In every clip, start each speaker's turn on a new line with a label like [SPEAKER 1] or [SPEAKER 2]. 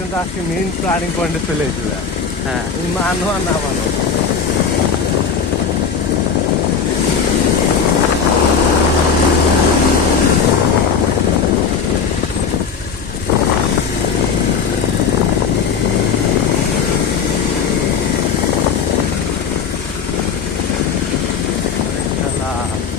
[SPEAKER 1] তো আজকে main starting পয়েন্টে চলে এসেছে
[SPEAKER 2] হ্যাঁ
[SPEAKER 1] তুমি মানো আর না মানো শালা।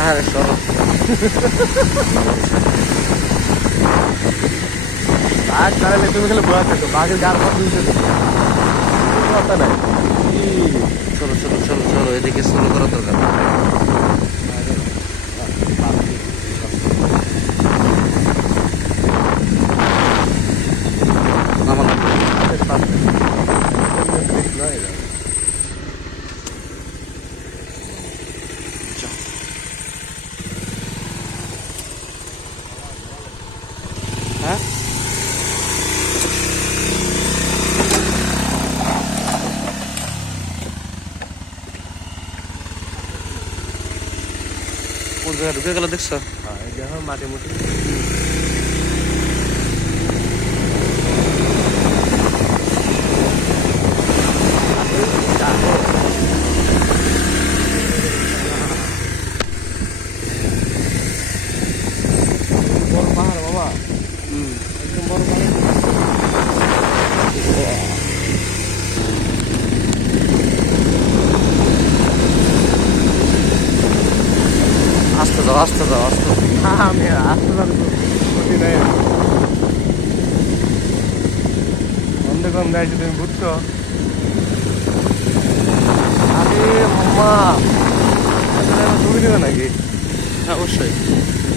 [SPEAKER 2] আরে সরো
[SPEAKER 1] বাঘ দাঁড়ালে তুমি খেলে বোঝা থাকতো বাঘের গার পর তুলতে কথা নাই।
[SPEAKER 2] চলো চলো চলো চলো এদিকে শুরু করা দরকার। কোন জায়গায় ঢুকে গেল দেখছো
[SPEAKER 1] দেখো মাটি মুটি
[SPEAKER 2] যাও আস্তে যাও আস্তে।
[SPEAKER 1] আমি আসতে নাই বন্ধে কম দেয় তুমি বুঝছ আরে মাম্মা ছবি দেবে নাকি
[SPEAKER 2] হ্যাঁ অবশ্যই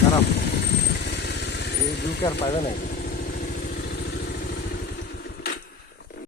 [SPEAKER 1] খারাপ এই জুকে আর পাইবে নাকি